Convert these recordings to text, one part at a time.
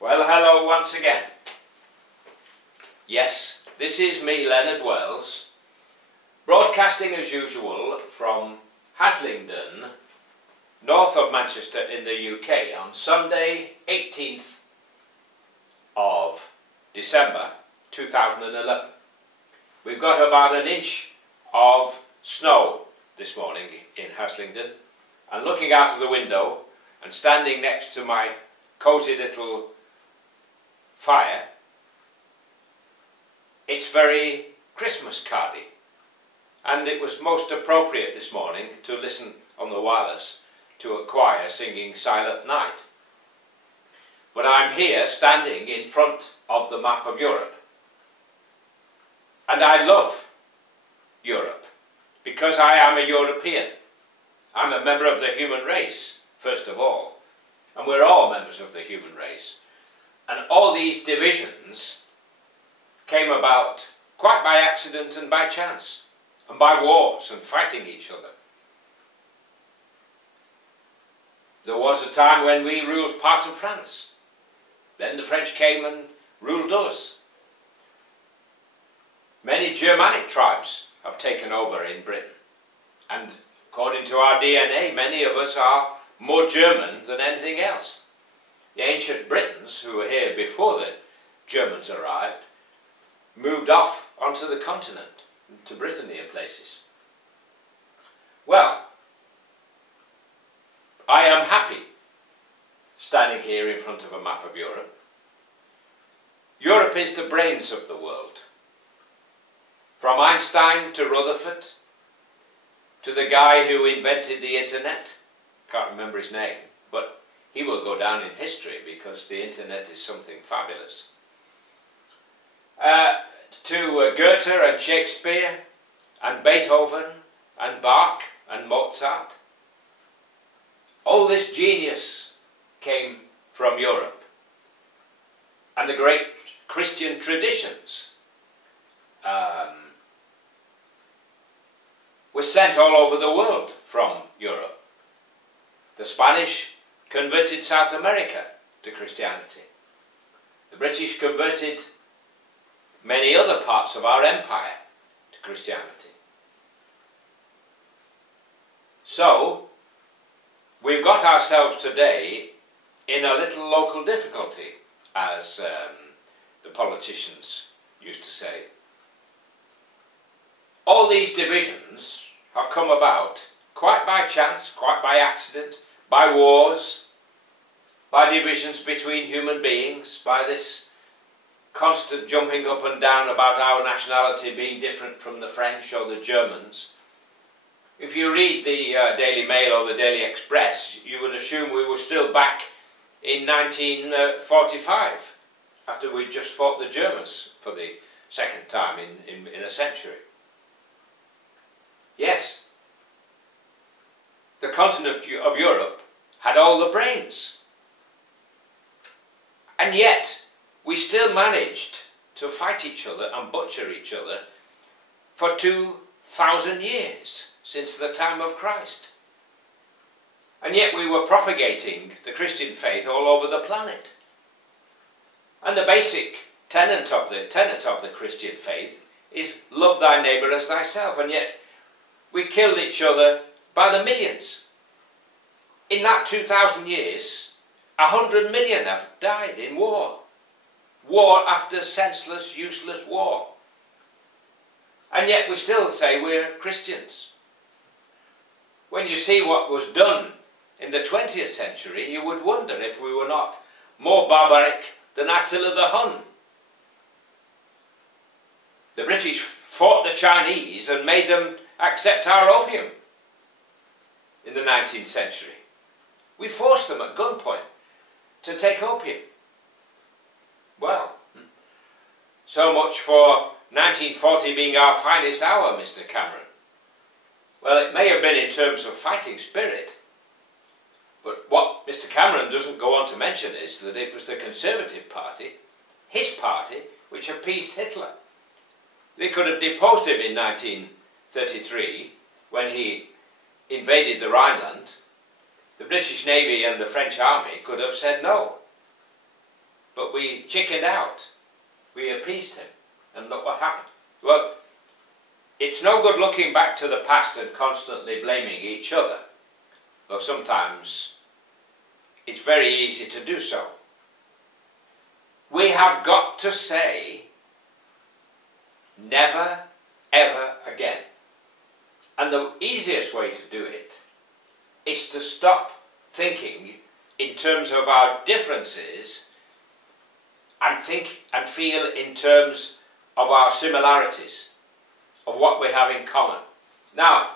Well, hello once again. Yes, this is me, Leonard Wells, broadcasting as usual from HASLINGDEN, north of Manchester in the UK, on Sunday, 18th of December 2011. We've got about an inch of snow this morning in HASLINGDEN, and looking out of the window and standing next to my cosy little fire, it's very Christmas cardy, and it was most appropriate this morning to listen on the wireless to a choir singing Silent Night. But I'm here standing in front of the map of Europe, and I love Europe because I am a European. I'm a member of the human race, first of all, and we're all members of the human race. And all these divisions came about quite by accident and by chance, and by wars and fighting each other. There was a time when we ruled part of France. Then the French came and ruled us. Many Germanic tribes have taken over in Britain, and according to our DNA, many of us are more German than anything else. The ancient Britons, who were here before the Germans arrived, moved off onto the continent, to Brittany and places. Well, I am happy standing here in front of a map of Europe. Europe is the brains of the world. From Einstein to Rutherford, to the guy who invented the internet, can't remember his name, but he will go down in history because the internet is something fabulous. To Goethe and Shakespeare and Beethoven and Bach and Mozart. All this genius came from Europe, and the great Christian traditions were sent all over the world from Europe. The Spanish converted South America to Christianity. The British converted many other parts of our empire to Christianity. So, we've got ourselves today in a little local difficulty, as the politicians used to say. All these divisions have come about quite by chance, quite by accident, by wars, by divisions between human beings, by this constant jumping up and down about our nationality being different from the French or the Germans. If you read the Daily Mail or the Daily Express, you would assume we were still back in 1945, after we'd just fought the Germans for the second time in a century. Yes, the continent of Europe had all the brains. And yet, we still managed to fight each other and butcher each other for 2,000 years, since the time of Christ. And yet we were propagating the Christian faith all over the planet. And the basic tenet of the Christian faith is love thy neighbour as thyself. And yet we killed each other by the millions. In that 2,000 years, 100 million have died in war. War after senseless, useless war. And yet we still say we're Christians. When you see what was done in the 20th century, you would wonder if we were not more barbaric than Attila the Hun. The British fought the Chinese and made them accept our opium in the 19th century. We forced them at gunpoint to take opium. Well, so much for 1940 being our finest hour, Mr. Cameron. Well, it may have been in terms of fighting spirit, but what Mr. Cameron doesn't go on to mention is that it was the Conservative Party, his party, which appeased Hitler. They could have deposed him in 1933 when he invaded the Rhineland. The British Navy and the French Army could have said no. but we chickened out. We appeased him, and look what happened. Well, it's no good looking back to the past and constantly blaming each other, though sometimes it's very easy to do so. We have got to say, never, ever again. And the easiest way to do it is to stop thinking in terms of our differences and think and feel in terms of our similarities, of what we have in common. Now,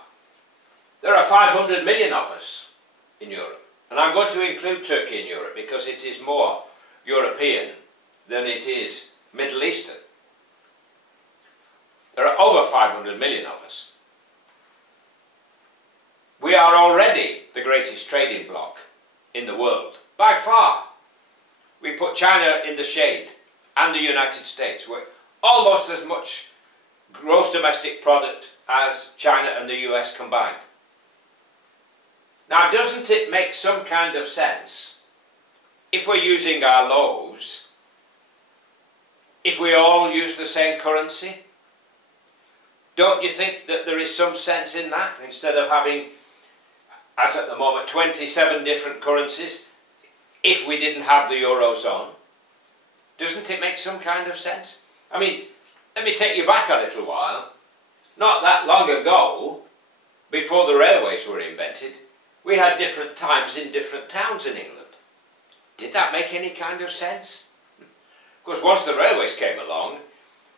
there are 500 million of us in Europe, and I'm going to include Turkey in Europe because it is more European than it is Middle Eastern. There are over 500 million of us. We are already the greatest trading bloc in the world, by far. We put China in the shade, and the United States. We're almost as much gross domestic product as China and the US combined. Now, doesn't it make some kind of sense, if we're using our loaves, if we all use the same currency? Don't you think that there is some sense in that, instead of having, as at the moment, 27 different currencies, if we didn't have the Eurozone? Doesn't it make some kind of sense? I mean, let me take you back a little while. Not that long ago, before the railways were invented, we had different times in different towns in England. Did that make any kind of sense? Of course, once the railways came along,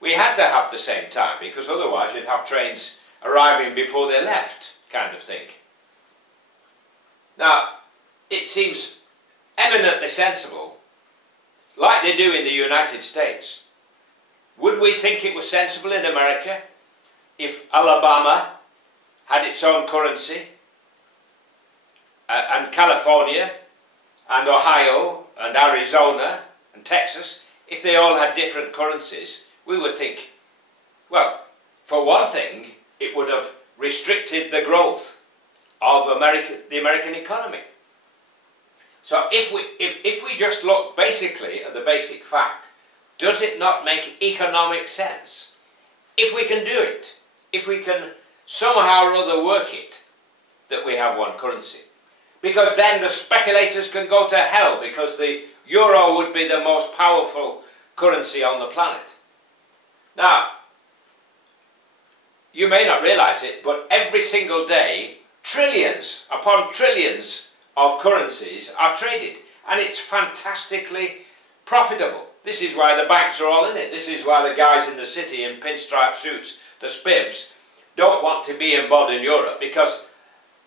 we had to have the same time, because otherwise you'd have trains arriving before they left, kind of thing. Now, it seems eminently sensible, like they do in the United States. Would we think it was sensible in America if Alabama had its own currency, and California, and Ohio, and Arizona, and Texas, if they all had different currencies? We would think, well, for one thing, it would have restricted the growth of the American economy. So if we just look basically at the basic fact, does it not make economic sense? If we can do it, if we can somehow or other work it, that we have one currency. Because then the speculators can go to hell, because the euro would be the most powerful currency on the planet. Now, you may not realize it, but every single day, trillions upon trillions of currencies are traded, and it's fantastically profitable. This is why the banks are all in it. This is why the guys in the city in pinstripe suits, the spivs, don't want to be in modern Europe, because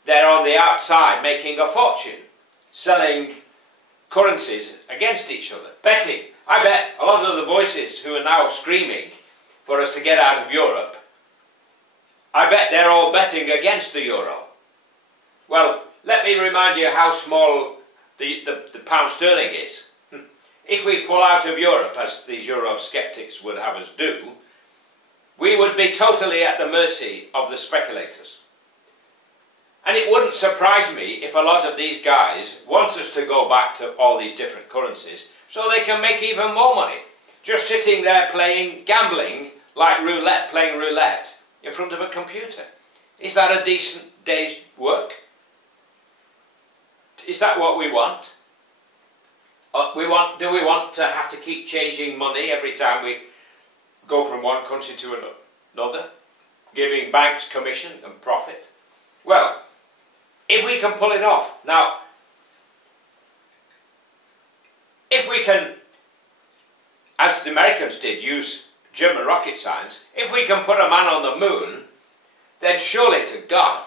they're on the outside making a fortune, selling currencies against each other, betting. I bet a lot of the voices who are now screaming for us to get out of Europe, I bet they're all betting against the euro. Well, let me remind you how small the pound sterling is. If we pull out of Europe, as these Eurosceptics would have us do, we would be totally at the mercy of the speculators. And it wouldn't surprise me if a lot of these guys want us to go back to all these different currencies so they can make even more money, just sitting there gambling like roulette, playing roulette in front of a computer. Is that a decent day's work? Is that what we want? Do we want to have to keep changing money every time we go from one country to another, giving banks commission and profit? Well, if we can pull it off. Now, if we can, as the Americans did, use German rocket science, if we can put a man on the moon, then surely to God,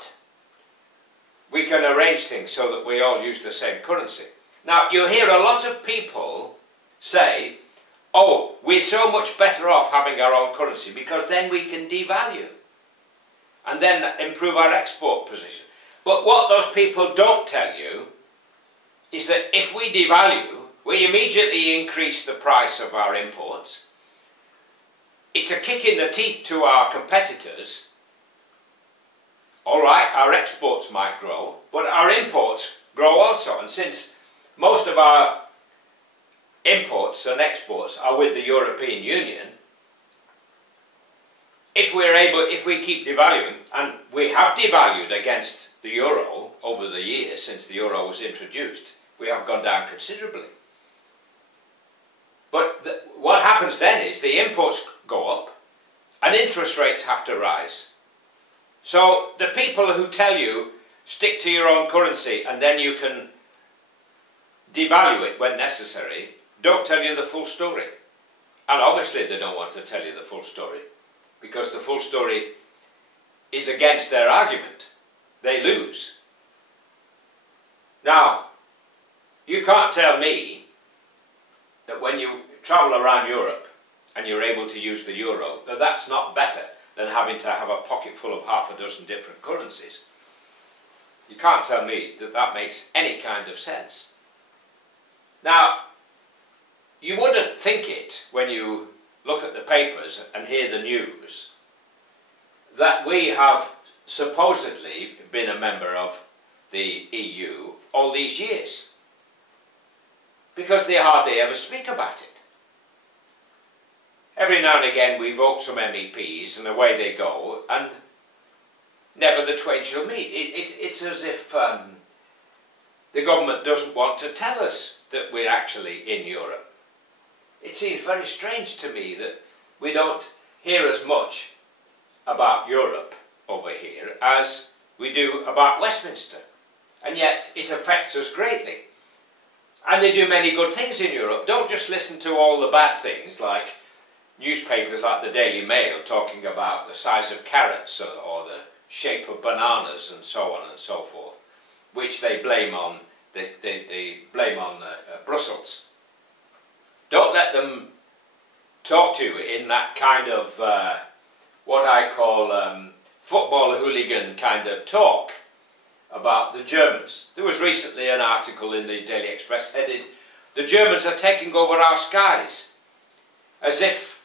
we can arrange things so that we all use the same currency. Now, you hear a lot of people say, oh, we're so much better off having our own currency because then we can devalue and then improve our export position. But what those people don't tell you is that if we devalue, we immediately increase the price of our imports. It's a kick in the teeth to our competitors. All right, our exports might grow, but our imports grow also. And since most of our imports imports and exports are with the European Union, if we keep devaluing, and we have devalued against the euro over the years since the euro was introduced, we have gone down considerably. But what happens then is the imports go up and interest rates have to rise. So the people who tell you stick to your own currency and then you can devalue it when necessary don't tell you the full story. And obviously they don't want to tell you the full story, because the full story is against their argument. They lose. Now, you can't tell me that when you travel around Europe and you're able to use the euro, that that's not better than having to have a pocket full of half a dozen different currencies. You can't tell me that that makes any kind of sense. Now, you wouldn't think it when you look at the papers and hear the news that we have supposedly been a member of the EU all these years, because they hardly ever speak about it. Every now and again we vote some MEPs and away they go, and never the twain shall meet. It's as if the government doesn't want to tell us that we're actually in Europe. It seems very strange to me that we don't hear as much about Europe over here as we do about Westminster. And yet it affects us greatly. And they do many good things in Europe. Don't just listen to all the bad things, like newspapers like the Daily Mail talking about the size of carrots or the shape of bananas and so on and so forth, which they blame on, Brussels. Don't let them talk to you in that kind of what I call football hooligan kind of talk about the Germans. There was recently an article in the Daily Express headed, "The Germans are taking over our skies," as if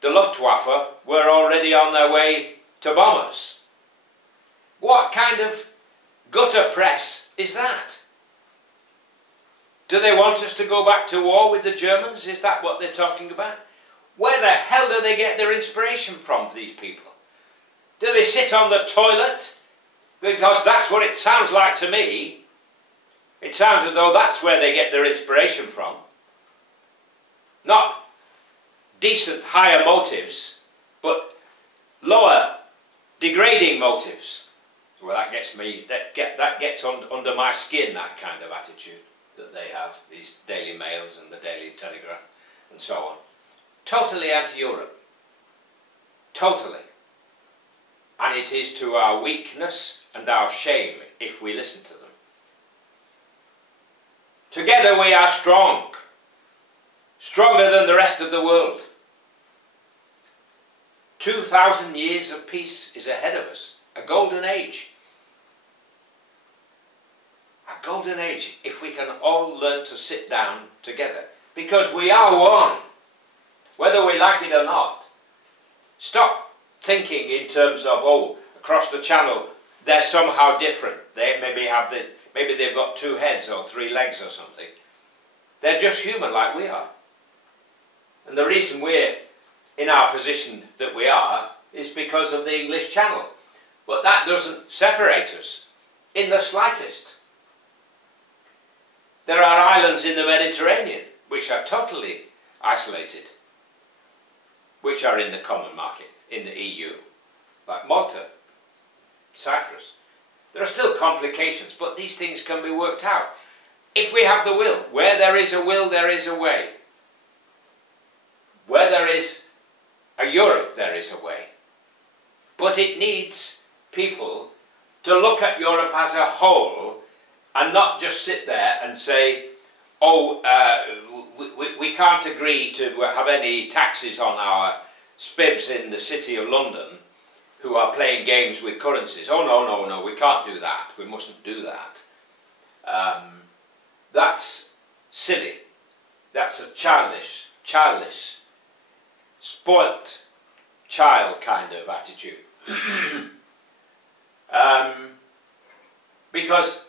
the Luftwaffe were already on their way to bomb us. What kind of gutter press is that? Do they want us to go back to war with the Germans? Is that what they're talking about? Where the hell do they get their inspiration from, these people? Do they sit on the toilet? Because that's what it sounds like to me. It sounds as though that's where they get their inspiration from. Not decent, higher motives, but lower, degrading motives. Well, that gets me, that gets under my skin, that kind of attitude that they have, these Daily Mails and the Daily Telegraph and so on. Totally anti-Europe. Totally. And it is to our weakness and our shame if we listen to them. Together we are strong. Stronger than the rest of the world. 2,000 years of peace is ahead of us. A golden age. A golden age if we can all learn to sit down together. Because we are one. Whether we like it or not. Stop thinking in terms of, oh, across the channel they're somehow different. They maybe they've got 2 heads or 3 legs or something. They're just human like we are. And the reason we're in our position that we are is because of the English Channel. But that doesn't separate us in the slightest. There are islands in the Mediterranean which are totally isolated, which are in the common market, in the EU, like Malta, Cyprus. There are still complications, but these things can be worked out. If we have the will, where there is a will, there is a way. Where there is a Europe, there is a way. But it needs people to look at Europe as a whole and not just sit there and say, oh, we can't agree to have any taxes on our spibs in the City of London who are playing games with currencies. Oh, no, we can't do that. We mustn't do that. That's silly. That's a childish, spoilt child kind of attitude. Because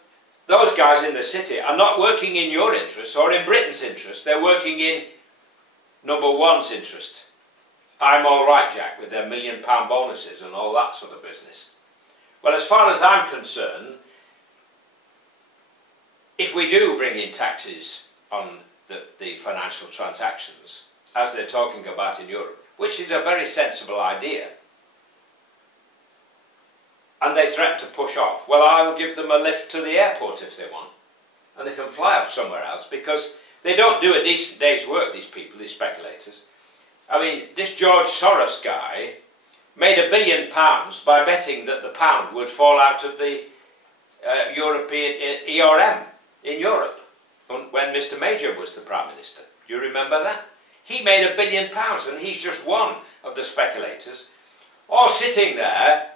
those guys in the city are not working in your interest or in Britain's interest. They're working in number one's interest. I'm all right, Jack, with their £1 million bonuses and all that sort of business. Well, as far as I'm concerned, if we do bring in taxes on the financial transactions, as they're talking about in Europe, which is a very sensible idea, and they threaten to push off, well, I'll give them a lift to the airport if they want, and they can fly off somewhere else, because they don't do a decent day's work, these people, these speculators. I mean, this George Soros guy made £1 billion by betting that the pound would fall out of the European ERM in Europe when Mr. Major was the Prime Minister. Do you remember that? He made £1 billion, and he's just one of the speculators, all sitting there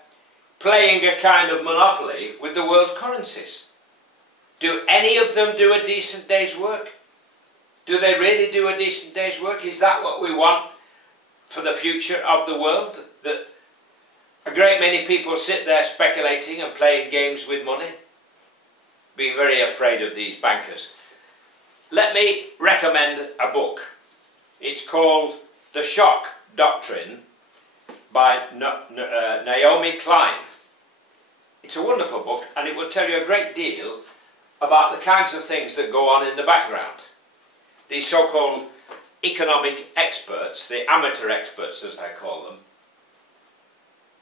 playing a kind of monopoly with the world's currencies. Do any of them do a decent day's work? Do they really do a decent day's work? Is that what we want for the future of the world? That a great many people sit there speculating and playing games with money? Being very afraid of these bankers. Let me recommend a book. It's called The Shock Doctrine by Naomi Klein. It's a wonderful book, and it will tell you a great deal about the kinds of things that go on in the background. These so-called economic experts, the amateur experts as I call them.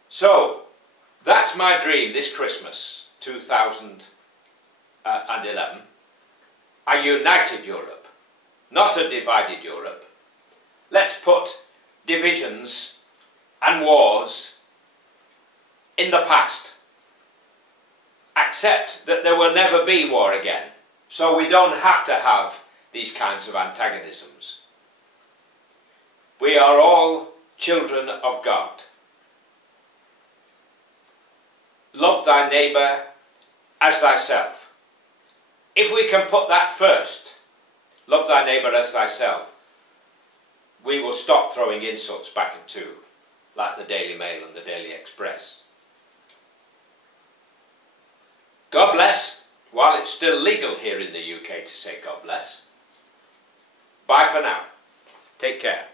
So, that's my dream this Christmas, 2011. A united Europe, not a divided Europe. Let's put divisions and wars in the past. Accept that there will never be war again, so we don't have to have these kinds of antagonisms. We are all children of God. Love thy neighbour as thyself. If we can put that first, love thy neighbour as thyself, we will stop throwing insults back and to, like the Daily Mail and the Daily Express. God bless, while it's still legal here in the UK to say God bless. Bye for now. Take care.